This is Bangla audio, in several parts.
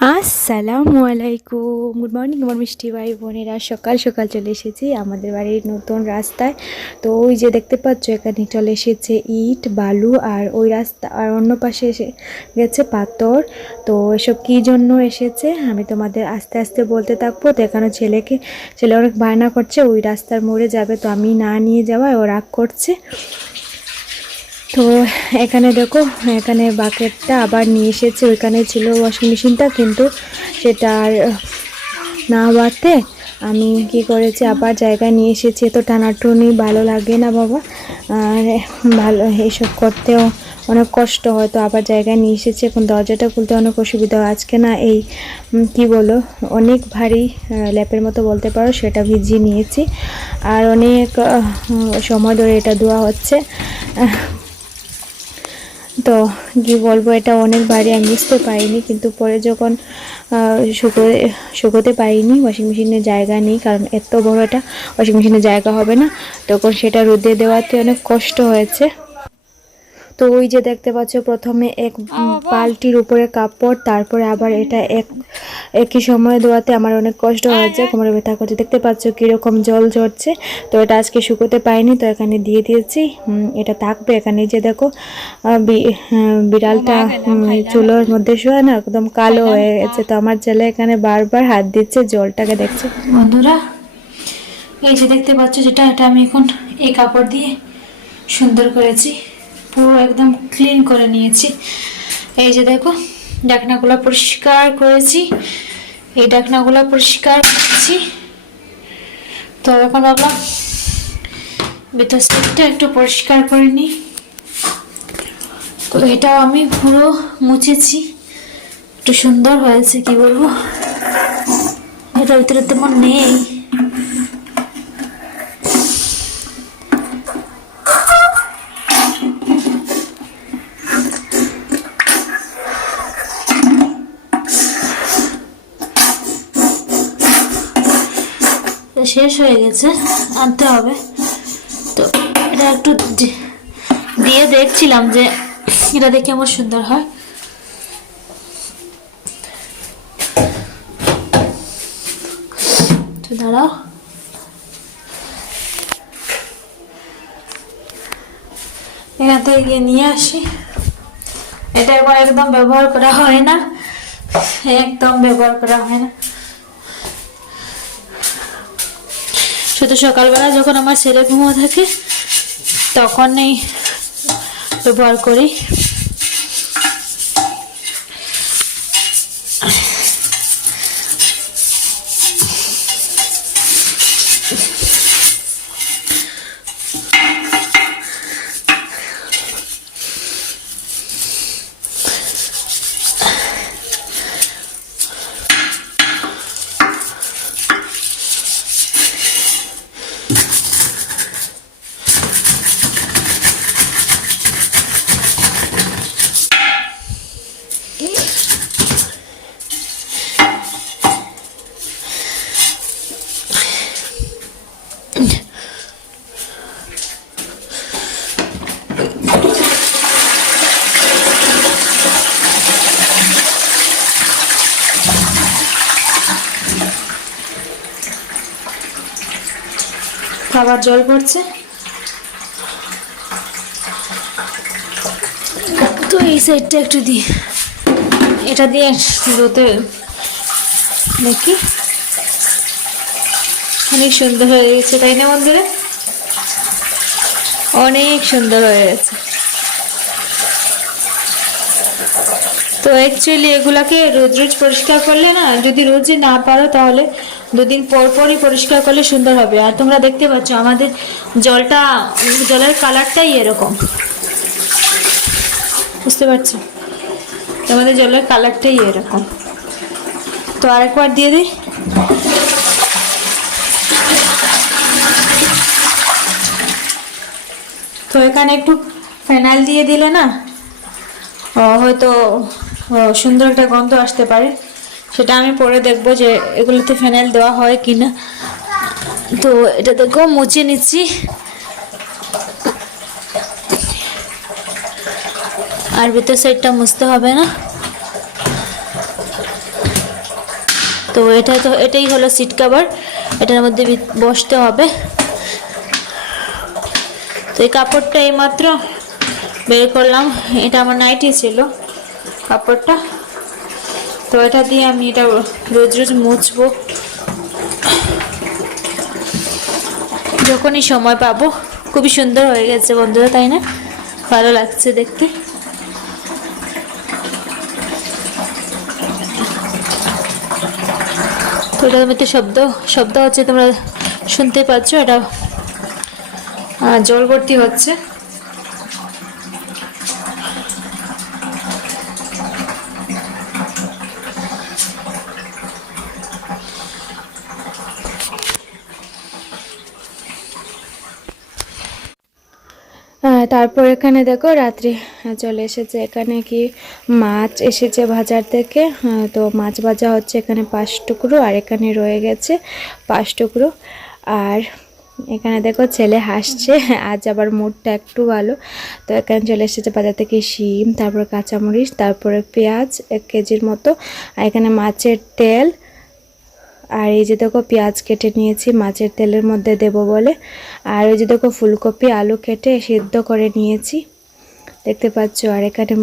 আসসালামু আলাইকুম গুড মর্নিং আমার মিষ্টি ভাই বোনেরা। সকাল সকাল চলে এসেছি আমাদের বাড়ির নতুন রাস্তায়। তো ওই যে দেখতে পাচ্ছ, এখানে চলে এসেছে ইট, বালু আর ওই রাস্তা আর অন্য পাশে এসে গেছে পাথর। তো এসব কী জন্য এসেছে? আমি তোমাদের আস্তে আস্তে বলতে থাকব। তো এখানে ছেলেকে, ছেলে অনেক বায়না করছে, ওই রাস্তার মোড়ে যাবে তো আমি না নিয়ে যাওয়ায় ও রাগ করছে। তো এখানে দেখো, এখানে বাকেটটা আবার নিয়ে এসেছে। ওইখানে ছিল ওয়াশিং মেশিনটা কিন্তু সেটা আর না বাড়তে আমি কি করেছি, আবার জায়গায় নিয়ে এসেছি। তো টানাটুনি ভালো লাগে না বাবা। আর ভালো, এইসব করতেও অনেক কষ্ট হয়। তো আবার জায়গায় নিয়ে এসেছি, এখন দরজাটা খুলতে অনেক অসুবিধা হয়। আজকে না এই কি বলো অনেক ভারী ল্যাপের মতো বলতে পারো, সেটা ভিজিয়ে নিয়েছি। আর অনেক সময় ধরে এটা ধোয়া হচ্ছে। তো কি বলব, এটা অনেক আমি বুঝতে পারিনি, কিন্তু পরে যখন শুকোতে শুকো, শুকোতে পারিনি ওয়াশিং মেশিনে জায়গা নেই, কারণ এত বড় এটা ওয়াশিং মেশিনে জায়গা হবে না, তখন সেটা রোদে দেওয়াতে অনেক কষ্ট হয়েছে। তো ওই যে দেখতে পাচ্ছ প্রথমে এক বালতির উপরে কাপড় তারপরে আবার এটা এক একই সময়ে দেওয়াতে আমার অনেক কষ্ট হয়েছে। কোমরে ব্যথা করছে। দেখতে পাচ্ছ কীরকম জল ঝরছে। তো এটা আজকে শুকোতে পাইনি তো এখানে দিয়ে দিয়েছি। এটা থাকবে এখানে যে দেখো আহ, বিড়ালটা চুলোর মধ্যে শুয়ে না একদম কালো হয়ে গেছে। তো আমার ছেলে এখানে বারবার হাত দিচ্ছে জলটাকে দেখছে। বন্ধুরা এই যে দেখতে পাচ্ছ যেটা এটা আমি এখন এই কাপড় দিয়ে সুন্দর করেছি। পুরো একদম ক্লিন করে নিয়েছি। এই যে দেখো, ডাকনাগুলো পরিষ্কার করেছি। এই ডাকনাগুলো পরিষ্কার করেছি। তো এখন ভাবলাম, ভিতর সাইডটা একটু পরিষ্কার করে নিই। তো এটাও আমি পুরো মুছেছি। একটু সুন্দর হয়েছে, কি বলব? এটা ভিতরে তেমন নেই। তো শেষ হয়ে গেছে, আনতে হবে। তো এটা একটু দিয়ে দেখছিলাম যে এটা দেখে আমার সুন্দর হয়। তো দাঁড়াও। এখান থেকে গিয়ে নিয়ে আসি। এটা এখন একদম ব্যবহার করা হয় না। একদম ব্যবহার করা হয় না। শুধু সকালবেলা যখন আমার ছেলে ঘুমো থাকে তখনই ব্যবহার করি। খাবার জল পড়ছে। তো এই সাইডটা একটু দিই। এটা দিয়ে রোতে দেখি। অনেক সুন্দর হয়ে গেছে, তাই না বন্ধুরা? অনেক সুন্দর হয়ে গেছে। তো অ্যাকচুয়ালি এগুলাকে রোজ রোজ পরিষ্কার করলে না, যদি রোজই না পারো তাহলে দুদিন পর পরই পরিষ্কার করলে সুন্দর হবে। আর তোমরা দেখতে পাচ্ছ, আমাদের জলটা, জলের কালারটাই এরকম। বুঝতে পারছ? আমাদের জলের কালারটাই এরকম। তো আরেকবার দিয়ে দিই তো এখানে একটু ফেনাইল দিয়ে দিলে না হয়তো সুন্দর একটা গন্ধ আসতে পারে। সেটা আমি পরে দেখব যে এগুলোতে ফেনাইল দেওয়া হয় কি না তো এটা দেখো, মুছে নিচ্ছি। আর ভিতর সাইডটা মুছতে হবে না। তো এটা তো, এটাই হলো সিট কাভার এটার মধ্যে বসতে হবে। তো এই কাপড়টা এইমাত্র বের করলাম। এটা আমার নাইটি ছিল, কাপড়টা। তো এটা দিয়ে আমি এটা রোজ রোজ মুছবো। যখনই সময় পাবো, খুবই সুন্দর হয়ে গেছে বন্ধুরা, তাই না? ভালো লাগছে দেখতে। তো এটার মধ্যে শব্দ শব্দ হচ্ছে, তোমরা শুনতে পাচ্ছ, এটা জল ভর্তি হচ্ছে। তারপর এখানে দেখো রাত্রি চলে এসেছে। এখানে কি মাছ এসেছে বাজার থেকে? তো মাছ ভাজা হচ্ছে এখানে পাঁচ টুকরো আর এখানে রয়ে গেছে পাঁচ টুকরো। আর এখানে দেখো ছেলে হাসছে, আজ আবার মুডটা একটু ভালো। তো এখানে চলে এসেছে বাজার থেকে শিম, তারপর কাঁচামরিচ, তারপরে পেঁয়াজ, এক কেজির মতো। আর এখানে মাছের তেল আর এই যে দেখো পেঁয়াজ কেটে নিয়েছি, মাছের তেলের মধ্যে দেব বলে। আর ওই যে দেখো ফুলকপি, আলু কেটে সিদ্ধ করে নিয়েছি। দেখতে পাচ্ছ, আর এখানে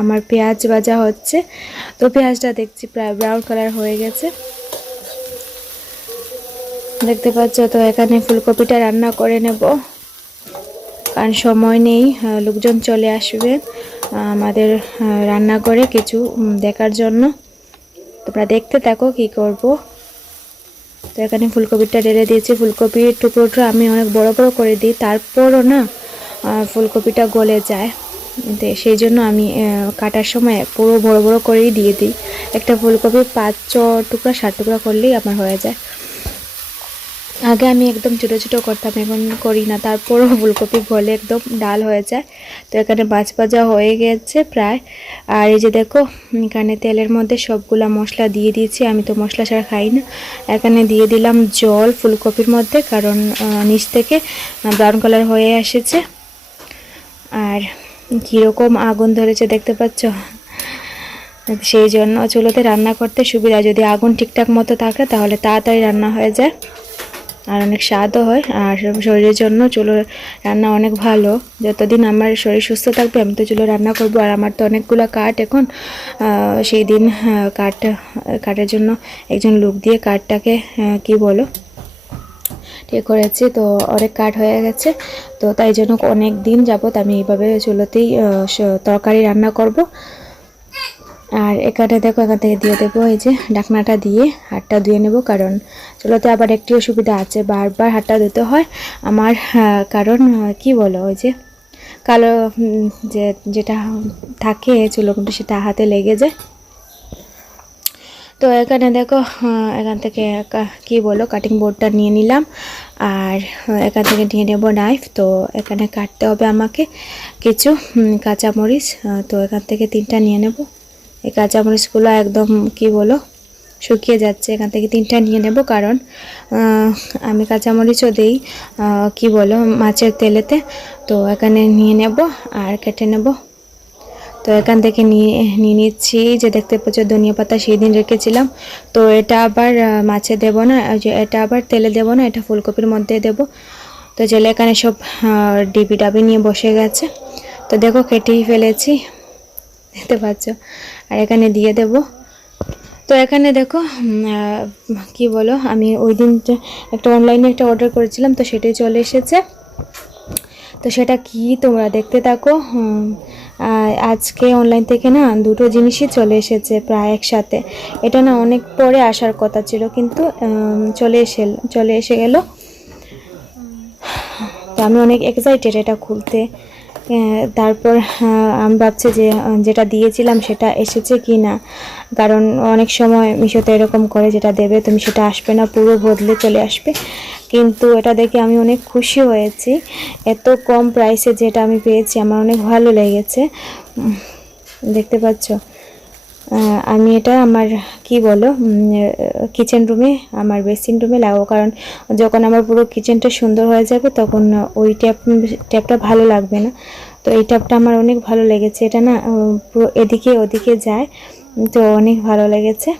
আমার পেঁয়াজ ভাজা হচ্ছে। তো পেঁয়াজটা দেখছি প্রায় ব্রাউন কালার হয়ে গেছে। দেখতে পাচ্ছ, তো এখানে ফুলকপিটা রান্না করে নেব। কারণ সময় নেই লোকজন চলে আসবে আমাদের রান্না করে কিছু দেখার জন্য। তোমরা দেখতে থাকো কি করব। তো এখানে ফুলকপিটা ঢেলে দিয়েছি। ফুলকপির টুকরোটা আমি অনেক বড় বড় করে দিই, তারপরও না ফুলকপিটা গলে যায়। সেই জন্য আমি কাটার সময় পুরো বড় বড় করেই দিয়ে দিই। একটা ফুলকপি পাঁচ ছ টুকরা, সাত টুকরা করলেই আমার হয়ে যায়। আগে আমি একদম ছোটো ছোটো করতাম, এখন করি না। তারপরও ফুলকপি গলে একদম ডাল হয়ে যায়। তো এখানে বাজ ভাজা হয়ে গেছে প্রায়। আর এই যে দেখো, এখানে তেলের মধ্যে সবগুলা মশলা দিয়ে দিয়েছি। আমি তো মশলা ছাড়া খাই না। এখানে দিয়ে দিলাম জল ফুলকপির মধ্যে, কারণ নিচ থেকে ব্রাউন কালার হয়ে এসেছে। আর কীরকম আগুন ধরেছে দেখতে পাচ্ছ? সেই জন্য চুলোতে রান্না করতে সুবিধা যদি আগুন ঠিকঠাক মতো থাকে, তাহলে তাড়াতাড়ি রান্না হয়ে যায়। আর অনেক স্বাদও হয়, আর শরীরের জন্য চুলো রান্না অনেক ভালো। যতদিন আমার শরীর সুস্থ থাকবে, আমি তো চুলো রান্না করব। আর আমার তো অনেকগুলো কাঠ এখন সেই দিন কাঠ, কাঠের জন্য একজন লোক দিয়ে কাঠটাকে কি বলো ঠিক করেছি। তো অনেক কাঠ হয়ে গেছে, তো তাই জন্য অনেক দিন যাবত আমি এইভাবে চুলোতেই তরকারি রান্না করব। আর এখানে দেখো, এখান থেকে দিয়ে দেবো, এই যে ঢাকনাটা দিয়ে হাতটা ধুয়ে নেব, কারণ চুলোতে আবার একটি অসুবিধা আছে। বারবার হাতটা ধুতে হয়। আমার কারণ কি বলো, ওই যে কালো যে, যেটা থাকে চুলো, কিন্তু সেটা হাতে লেগে যায়। তো এখানে দেখো এখান থেকে কি বলো কাটিং বোর্ডটা নিয়ে নিলাম। আর এখান থেকে নিয়ে নেব নাইফ তো এখানে কাটতে হবে আমাকে কিছু কাঁচামরিচ তো এখান থেকে তিনটা নিয়ে নেব। এই কাঁচামরিচগুলো একদম, কি বলো, শুকিয়ে যাচ্ছে। এখান থেকে তিনটা নিয়ে নেব কারণ আমি কাঁচামরিচও দিই কি বলো, মাছের তেলেতে। তো এখানে নিয়ে নেব আর কেটে নেব। তো এখান থেকে নিয়ে নিয়ে নিচ্ছি। যে দেখতে পাচ্ছ, ধনিয়া পাতা সেই দিন রেখেছিলাম। তো এটা আবার মাছে দেব না এটা আবার তেলে দেব না, এটা ফুলকপির মধ্যে দেব। তো জেলে এখানে সব ডিবি ডাবি নিয়ে বসে গেছে। তো দেখো, কেটেই ফেলেছি। দেখতে পাচ্ছ আর এখানে দিয়ে দেব। তো এখানে দেখো কি বলো? আমি ওই দিন একটা অনলাইনে একটা অর্ডার করেছিলাম, তো সেটাই চলে এসেছে। তো সেটা কি তোমরা দেখতে থাকো আজকে অনলাইন থেকে না দুটো জিনিসই চলে এসেছে প্রায় একসাথে। এটা না অনেক পরে আসার কথা ছিল, কিন্তু চলে এসে চলে এসে গেল। তো আমি অনেক এক্সাইটেড এটা খুলতে। তারপর আহ, আমি ভাবছি যে যেটা দিয়েছিলাম সেটা এসেছে কি না কারণ অনেক সময় মিশোতে এরকম করে যেটা দেবে তুমি সেটা আসবে না পুরো বদলে চলে আসবে। কিন্তু এটা দেখে আমি অনেক খুশি হয়েছি। এত কম প্রাইসে যেটা আমি পেয়েছি আমার অনেক ভালো লেগেছে। দেখতে পাচ্ছ? আমি এটা আমার কি বলো কিচেন রুমে আমার বেসিন রুমে লাগাবো। কারণ যখন আমার পুরো কিচেনটা সুন্দর হয়ে যাবে তখন ওই ট্যাপ ট্যাপটা ভালো লাগবে না। তো এই ট্যাপটা আমার অনেক ভালো লেগেছে। এটা না পুরো এদিকে ওদিকে যায় তো অনেক ভালো লেগেছে।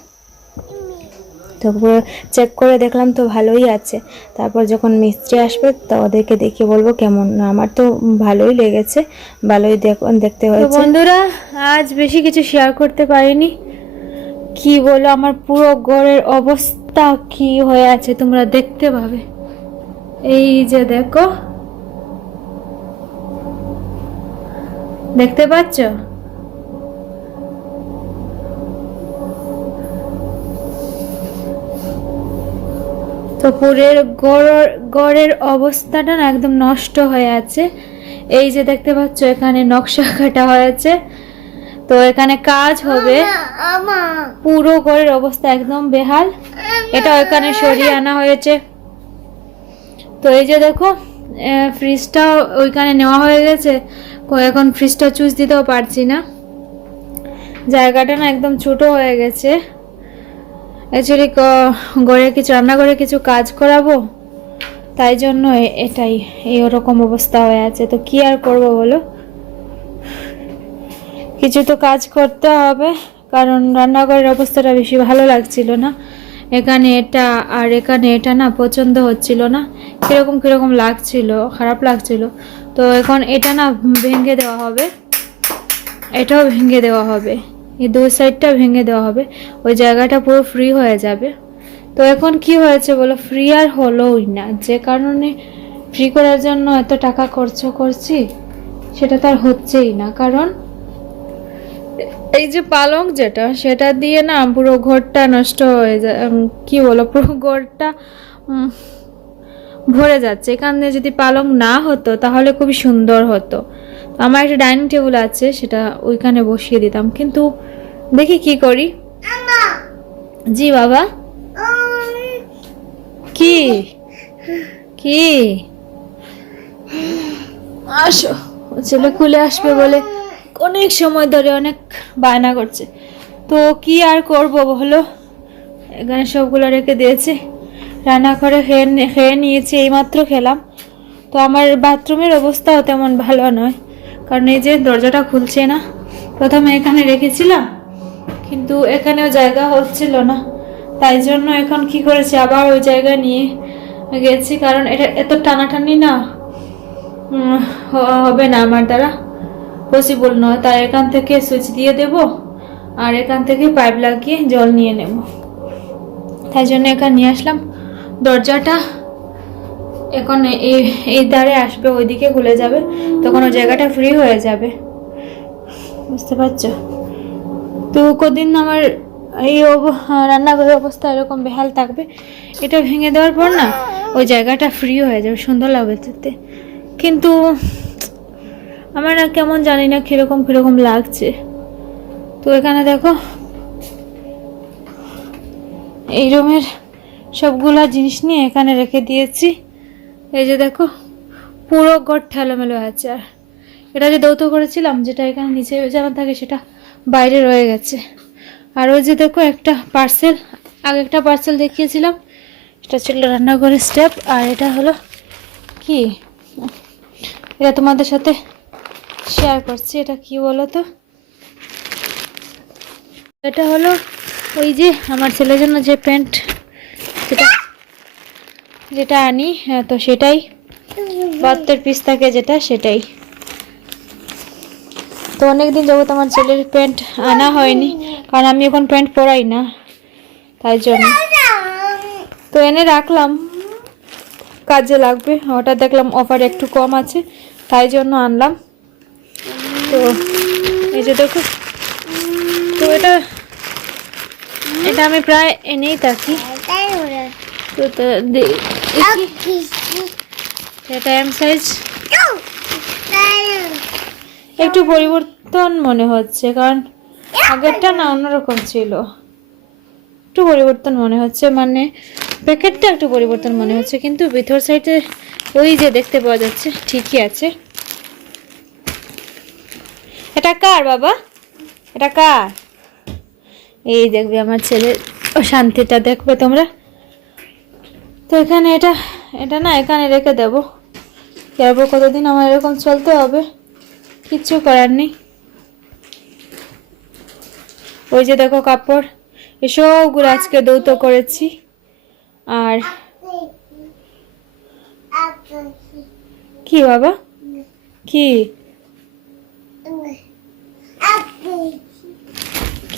তো পুরো চেক করে দেখলাম তো ভালোই আছে। তারপর যখন মিস্ত্রি আসবে তো ওদেরকে দেখিয়ে বলব কেমন। আমার তো ভালোই লেগেছে ভালোই দেখ- দেখতে হয়েছে। বন্ধুরা আজ বেশি কিছু শেয়ার করতে পারিনি। কি বলো, আমার পুরো ঘরের অবস্থা কি হয়ে আছে তোমরা দেখতে পাবে। এই যে দেখো। দেখতে পাচ্ছ? তো পুরের গড়ের গড়ের অবস্থাটা না একদম নষ্ট হয়ে আছে। এই যে দেখতে পাচ্ছ, এখানে নকশা কাটা হয়েছে। তো এখানে কাজ হবে। পুরো ঘরের অবস্থা একদম বেহাল। এটা এখানে সরিয়ে আনা হয়েছে। তো এই যে দেখো ফ্রিজটা ওইখানে নেওয়া হয়ে গেছে। এখন ফ্রিজটা চুজ দিতেও পারছি না। জায়গাটা না একদম ছোট হয়ে গেছে। অ্যাকচুয়ালি ঘরে কিছু রান্নাঘরে কিছু কাজ করাবো। তাই জন্য এটাই এই ওরকম অবস্থা হয়ে আছে। তো কি আর করব বলো? কিছু তো কাজ করতে হবে, কারণ রান্নাঘরের অবস্থাটা বেশি ভালো লাগছিল না। এখানে এটা আর এখানে এটা না পছন্দ হচ্ছিল না। কীরকম কীরকম লাগছিল, খারাপ লাগছিল। তো এখন এটা না ভেঙে দেওয়া হবে। এটাও ভেঙে দেওয়া হবে। এই দুই সাইডটা ভেঙে দেওয়া হবে। ওই জায়গাটা পুরো ফ্রি হয়ে যাবে। তো এখন কি হয়েছে বলো? ফ্রি আর হলোই না। যে কারণে ফ্রি করার জন্য এত টাকা খরচ করছি, সেটা তার হচ্ছেই না। কারণ এই যে পালং যেটা সেটা দিয়ে না পুরো ঘরটা নষ্ট হয়ে যায় কি বলো পুরো ঘরটা ভরে যাচ্ছে। এখানে যদি পালং না হতো তাহলে খুবই সুন্দর হতো। আমার একটা ডাইনিং টেবিল আছে সেটা ওইখানে বসিয়ে দিতাম। কিন্তু দেখি কি করি। জি বাবা। কি? কি? আসো ছেলে খুলে আসবে বলে অনেক সময় ধরে অনেক বায়না করছে। তো কি আর করব বলো? এখানে সবগুলো রেখে দিয়েছি। রান্না করে খেয়ে খেয়ে নিয়েছি, এইমাত্র খেলাম। তো আমার বাথরুমের অবস্থাও তেমন ভালো নয়, কারণ এই যে দরজাটা খুলছে না। প্রথমে এখানে রেখেছিলাম, কিন্তু এখানেও জায়গা হচ্ছিল না। তাই জন্য এখন কি করেছি? আবার ওই জায়গা নিয়ে গেছি, কারণ এটা এত টানাটানি না হবে না আমার দ্বারা। পসিবল নয়, তাই এখান থেকে সুইচ দিয়ে দেব আর এখান থেকে পাইপ লাগিয়ে জল নিয়ে নেব। তাই জন্য এখানে নিয়ে আসলাম। দরজাটা এখন এই এই দ্বারে আসবে, ওইদিকে খুলে যাবে, তখন ওই জায়গাটা ফ্রি হয়ে যাবে। বুঝতে পারছ? তো কদিন আমার এই রান্নাঘরের অবস্থা এরকম বেহাল থাকবে, এটা ভেঙে দেওয়ার পর না, ওই জায়গাটা ফ্রি হয়ে যাবে, সুন্দর লাগবে কিন্তু আমার না কেমন জানি না কীরকম কীরকম লাগছে। তো এখানে দেখো, এই রুমের সবগুলা জিনিস নিয়ে এখানে রেখে দিয়েছি। এই যে দেখো, পুরো ঘর ঠেলোমেলো আছে। আর এটা যে দৌত করেছিলাম, যেটা এখানে নিচে জামা থাকে, সেটা বাইরে রয়ে গেছে। আর ওই যে দেখো, একটা পার্সেল আগে একটা পার্সেল দেখিয়েছিলাম এটা ছিল রান্নাঘরের স্টেপ আর এটা হলো কি? এটা তোমাদের সাথে শেয়ার করছি এটা কি বলো তো এটা হলো ওই যে আমার ছেলের জন্য যে প্যান্ট যেটা যেটা আনি হ্যাঁ, তো সেটাই। বাহাত্তর পিস থাকে যেটা সেটাই। তো অনেকদিন যাবত আমার ছেলের প্যান্ট আনা হয়নি কারণ আমি এখন প্যান্ট পরাই না তাই জন্য। তো এনে রাখলাম কাজে লাগবে। ওটা দেখলাম অফার একটু কম আছে তাই জন্য আনলাম। তো এই যে দেখো, তো এটা এটা আমি প্রায় এনেই থাকি। তো এটা এম সাইজ একটু পরিবর্তন মনে হচ্ছে, কারণ আগেরটা না অন্যরকম ছিল। একটু পরিবর্তন মনে হচ্ছে মানে প্যাকেটটা একটু পরিবর্তন মনে হচ্ছে, কিন্তু ভিতর সাইডে ওই যে দেখতে পাওয়া যাচ্ছে, ঠিকই আছে। এটা কার, বাবা? এটা কার? এই দেখবে আমার ছেলের শান্তিটা দেখবে তোমরা। তো এখানে এটা এটা না, এখানে রেখে দেবো। তারপর কতদিন, আমার এরকম চলতে হবে। কিচ্ছু করার নেই। ওই যে দেখো কাপড়। এসবগুলো আজকে দৌত করেছি। আর কি বাবা? কি?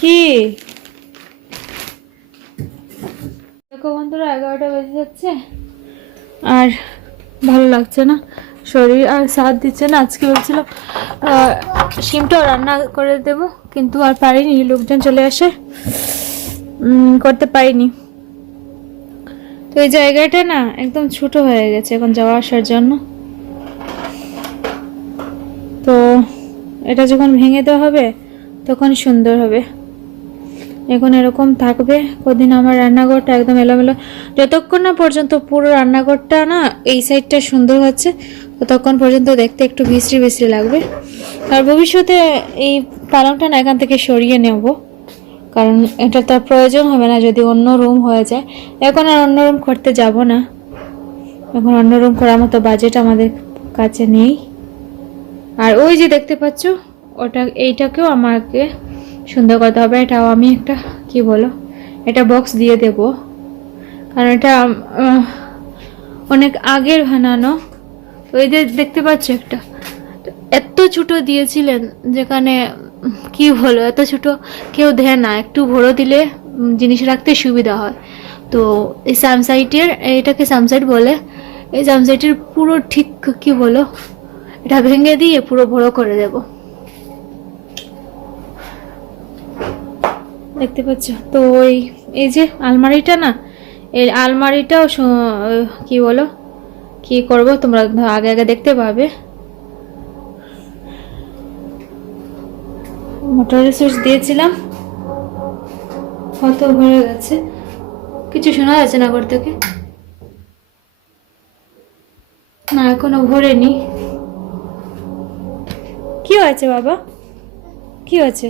কি দেখো বন্ধুরা এগারোটা বেজে যাচ্ছে। আর ভালো লাগছে না। শরীর আর সাথ দিচ্ছে না। আজকে আহ, শিমটাও রান্না করে দেব কিন্তু আর পারিনি। লোকজন চলে আসে। করতে পারিনি। তো এই জায়গাটা না একদম ছোট হয়ে গেছে এখন যাওয়া আসার জন্য। তো এটা যখন ভেঙে দেওয়া হবে তখন সুন্দর হবে। এখন এরকম থাকবে। কদিন আমার রান্নাঘরটা একদম এলোমেলো। যতক্ষণ না পর্যন্ত পুরো রান্নাঘরটা না এই সাইডটা সুন্দর হচ্ছে, ততক্ষণ পর্যন্ত দেখতে একটু বিশ্রী বিশ্রী লাগবে। আর ভবিষ্যতে এই পালংটা না এখান থেকে সরিয়ে নেব। কারণ এটা তার প্রয়োজন হবে না যদি অন্য রুম হয়ে যায়। এখন আর অন্য রুম করতে যাব না। এখন অন্য রুম করার মতো বাজেট আমাদের কাছে নেই। আর ওই যে দেখতে পাচ্ছ, ওটা এইটাকেও আমাকে সুন্দর করতে হবে এটাও আমি একটা, কি বলো, এটা বক্স দিয়ে দেব। কারণ এটা অনেক আগের বানানো। ওই যে দেখতে পাচ্ছ একটা, এত ছোট দিয়েছিলেন যেখানে, কি বলো, এত ছোট কেউ দেয় না। একটু ভরো দিলে জিনিস রাখতে সুবিধা হয়। তো এই স্যামসাইটের এটাকে স্যামসাইট বলে, এই সামসাইটের পুরো ঠিক, কি বলো, এটা ভেঙে দিয়ে পুরো বড় করে দেব। দেখতে পাচ্ছ? তো ওই, এই যে আলমারিটা না এই আলমারিটাও কি বলো? কি করব তোমরা আগে আগে দেখতে পাবে। মোটরের সুইচ দিয়েছিলাম। কত ভরে গেছে? কিছু শোনা যাচ্ছে না ঘর থেকে? না, এখনও ভরেনি। কি হয়েছে বাবা? কি হয়েছে?